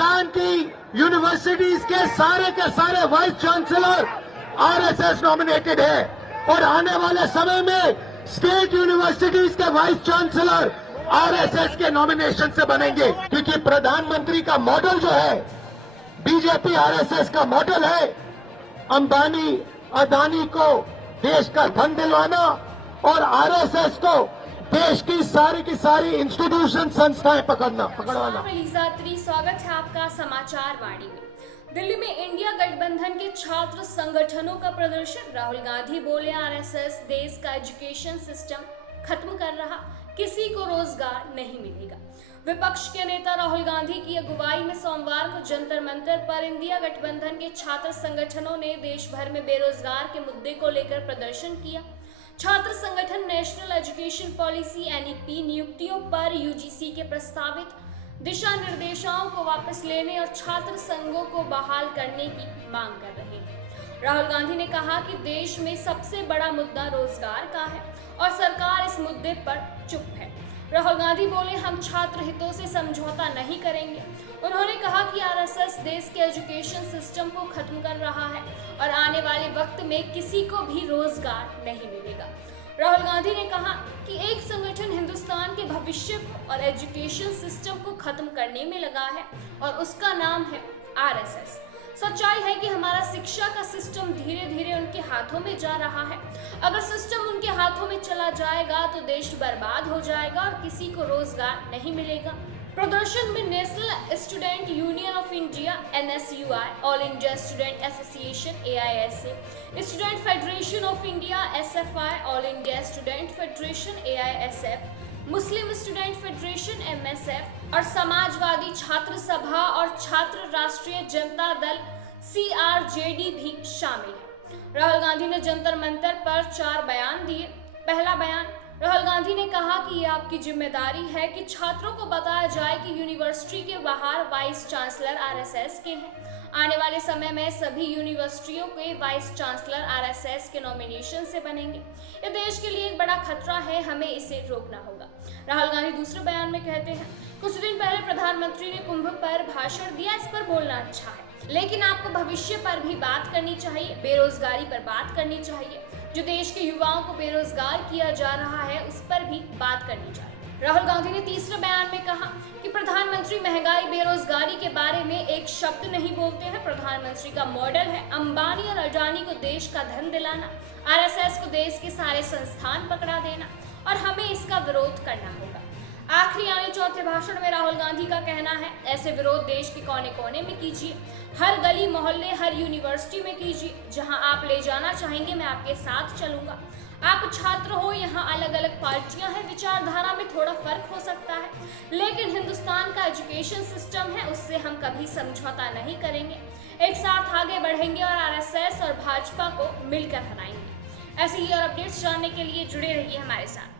हिंदुस्तान की यूनिवर्सिटीज के सारे वाइस चांसलर आरएसएस नॉमिनेटेड है और आने वाले समय में स्टेट यूनिवर्सिटीज के वाइस चांसलर आरएसएस के नॉमिनेशन से बनेंगे, क्योंकि प्रधानमंत्री का मॉडल जो है बीजेपी आरएसएस का मॉडल है अंबानी अदानी को देश का धन दिलवाना और आरएसएस को देश की सारी इंस्टीट्यूशन संस्थाएं पकड़वाना। स्वागत है आपका समाचार वाणी में। दिल्ली में इंडिया गठबंधन के छात्र संगठनों का प्रदर्शन। राहुल गांधी बोले आरएसएस देश का एजुकेशन सिस्टम खत्म कर रहा, किसी को रोजगार नहीं मिलेगा। विपक्ष के नेता राहुल गांधी की अगुवाई में सोमवार को जंतर मंतर पर इंडिया गठबंधन के छात्र संगठनों ने देश भर में बेरोजगार के मुद्दे को लेकर प्रदर्शन किया। छात्र संगठन नेशनल एजुकेशन पॉलिसी एनईपी नियुक्तियों पर यूजीसी के प्रस्तावित दिशा निर्देशों को वापस लेने और छात्र संघों को बहाल करने की मांग कर रहे हैं। राहुल गांधी ने कहा कि देश में सबसे बड़ा मुद्दा रोजगार का है और सरकार इस मुद्दे पर चुप है। राहुल गांधी बोले, हम छात्र हितों से समझौता नहीं करेंगे। उन्होंने कहा कि आरएसएस देश के एजुकेशन सिस्टम को खत्म कर रहा है और आने वाले वक्त में किसी को भी रोजगार नहीं मिलेगा। राहुल गांधी ने कहा कि एक संगठन हिंदुस्तान के भविष्य को और एजुकेशन सिस्टम को खत्म करने में लगा है और उसका नाम है आरएसएस। सच्चाई है कि हमारा शिक्षा का सिस्टम धीरे धीरे उनके हाथों में जा रहा है। अगर सिस्टम उनके हाथों में चला जाएगा तो देश बर्बाद हो जाएगा और किसी को रोजगार नहीं मिलेगा। प्रदर्शन में national student union of India NSUI, all India student association AISA, student federation of India SFI, all India student federation AISF, Muslim student federation MSF और समाजवादी छात्र सभा और छात्र राष्ट्रीय जनता दल CRJD भी शामिल है। राहुल गांधी ने जंतर मंतर पर 4 बयान दिए। पहला बयान, राहुल गांधी ने कहा कि यह आपकी जिम्मेदारी है कि छात्रों को बताया जाए कि यूनिवर्सिटी के बाहर वाइस चांसलर आरएसएस के हैं। आने वाले समय में सभी यूनिवर्सिटियों के वाइस चांसलर आरएसएस के नॉमिनेशन से बनेंगे। यह देश के लिए एक बड़ा खतरा है, हमें इसे रोकना होगा। राहुल गांधी दूसरे बयान में कहते हैं, कुछ दिन पहले प्रधानमंत्री ने कुंभ पर भाषण दिया, इस पर बोलना अच्छा है, लेकिन आपको भविष्य पर भी बात करनी चाहिए, बेरोजगारी पर बात करनी चाहिए। जो देश के युवाओं को बेरोजगार किया जा रहा है उस पर भी बात करनी चाहिए। राहुल गांधी ने तीसरे बयान में कहा कि प्रधानमंत्री महंगाई बेरोजगारी के बारे में एक शब्द नहीं बोलते हैं। प्रधानमंत्री का मॉडल है अंबानी और अडानी को देश का धन दिलाना, आरएसएस को देश के सारे संस्थान पकड़ा देना और हमें इसका विरोध करना होगा। आखिरी यानी चौथे भाषण में राहुल गांधी का कहना है, ऐसे विरोध देश के कोने कोने में कीजिए, हर गली मोहल्ले हर यूनिवर्सिटी में कीजिए। जहां आप ले जाना चाहेंगे मैं आपके साथ चलूंगा। आप छात्र हो, यहाँ अलग अलग पार्टियां हैं, विचारधारा में थोड़ा फर्क हो सकता है, लेकिन हिंदुस्तान का एजुकेशन सिस्टम है, उससे हम कभी समझौता नहीं करेंगे। एक साथ आगे बढ़ेंगे और आरएसएस और भाजपा को मिलकर हराएंगे। ऐसे ही और अपडेट्स जानने के लिए जुड़े रहिए हमारे साथ।